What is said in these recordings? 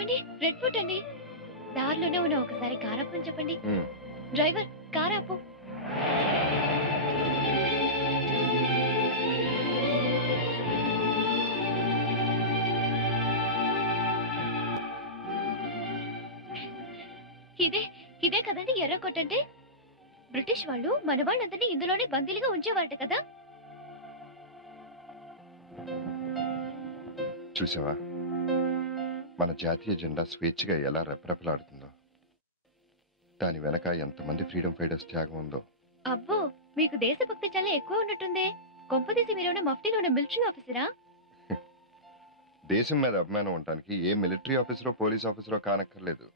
ఏమండి red foot అండి. దారిలోనే ఉన్న ఒకసారి కార్ ఆపని చెప్పండి. డ్రైవర్ కార్ ఆపు. ఇదే ఇదే కదండి ఎర్ర కొట్టంటే. బ్రిటిష్ వాళ్ళు మన వాళ్ళందరినీ ఇందులోనే బందీలుగా ఉంచేవారట కదా. చూసావా మన జాతీయ జెండా స్వేచ్ఛగా ఎలా రెపరెపలాడుతుందో, దాని వెనక ఎంతమంది ఫ్రీడమ్ ఫైటర్స్ త్యాగం ఉందో. అబ్బో మీకు దేశభక్తి చాలా ఎక్కువ ఉన్నట్టుందే. కొంపదీసి మీరేమైనా మఫ్టీలో ఉన్న మిలిటరీ ఆఫీసరా? దేశం మీద అభిమానం ఉండటానికి ఏ మిలిటరీ ఆఫీసరో పోలీస్ ఆఫీసరో కానక్కర్లేదు.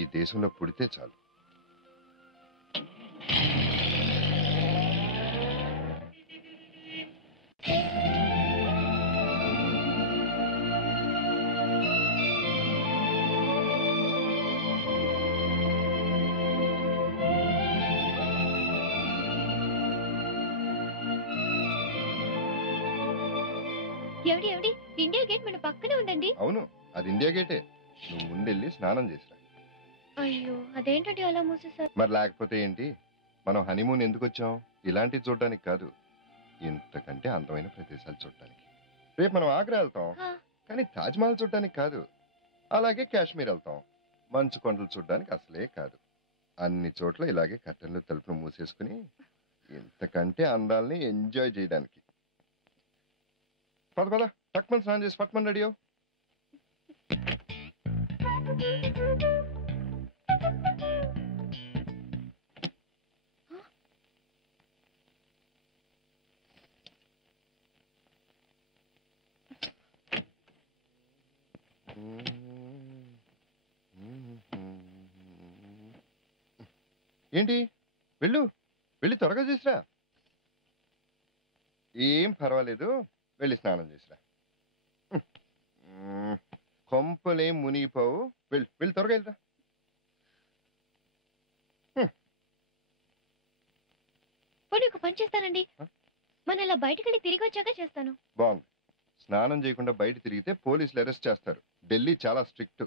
ఈ దేశంలో పుడితే చాలు. ఎవడి ఎవడి ఇండియా గేట్ మన పక్కనే ఉందండి. అవును, అది ఇండియా గేటే. నువ్వు ముందెళ్ళి స్నానం చేసిరా. అయ్యో అదేంటండి అలా మూసేశారు? మరి లేకపోతే ఏంటి, మనం హనీమూన్ ఎందుకు వచ్చాం? ఇలాంటివి చూడడానికి కాదు, ఇంతకంటే అందమైన ప్రదేశాలు చూడటానికి. రేపు మనం ఆగ్రా వెళ్తాం, కానీ తాజ్మహల్ చూడటానికి కాదు. అలాగే కాశ్మీర్ వెళ్తాం, మంచు కొండలు చూడడానికి అసలే కాదు. అన్ని చోట్ల ఇలాగే కర్టన్లు తలుపులు మూసేసుకుని ఇంతకంటే అందాలని ఎంజాయ్ చేయడానికి. పద పద, టక్మన్ స్నానం చేసి పట్మన్ రెడీ అవు. ఏంటి, వెళ్ళు, వెళ్ళి త్వరగా చేసిరా. ఏం పర్వాలేదు, వెళ్ళి స్నానం చేసిరా. కొంపలేం మునిగిపోవు, వెళ్ళి వెళ్ళి త్వరగా వెళ్ళిరా. పోనీ ఒక పని చేస్తానండి, మన అలా బయటకు వెళ్ళి తిరిగి వచ్చాక చేస్తాను. బాగుంది. స్నానం చేయకుండా బయట తిరిగితే పోలీసులు అరెస్ట్ చేస్తారు. ఢిల్లీ చాలా స్ట్రిక్ట్.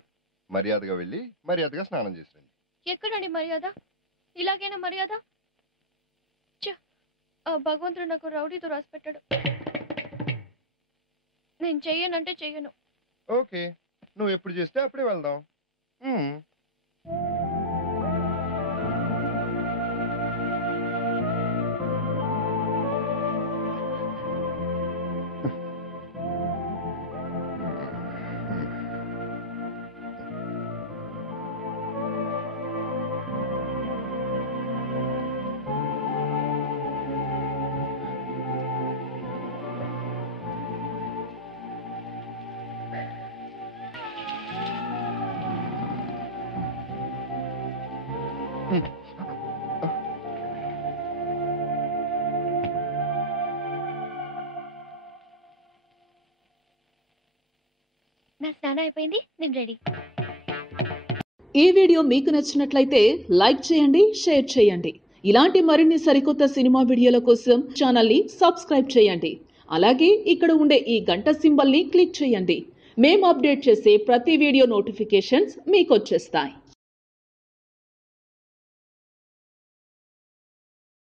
మర్యాదగా వెళ్ళి మర్యాదగా స్నానం చేసిరండి. ఎక్కడండి మర్యాద? ఇలాగైనా మర్యాద? ఆ భగవంతుడు నాకు రౌడీతో రాసి పెట్టాడు. నేను చెయ్యనంటే చెయ్యను. ఓకే, నువ్వు ఎప్పుడు చేస్తే అప్పుడే వెళ్దాం. నా స్నానం అయిపోయింది, నేను రెడీ. ఈ వీడియో మీకు నచ్చినట్లయితే లైక్ చేయండి, షేర్ చేయండి. ఇలాంటి మరిన్ని సరికొత్త సినిమా వీడియోల కోసం ఛానల్ని సబ్స్క్రైబ్ చేయండి. అలాగే ఇక్కడ ఉండే ఈ గంట సింబల్ని క్లిక్ చేయండి. మేము అప్డేట్ చేసే ప్రతి వీడియో నోటిఫికేషన్స్ మీకు వచ్చేస్తాయి.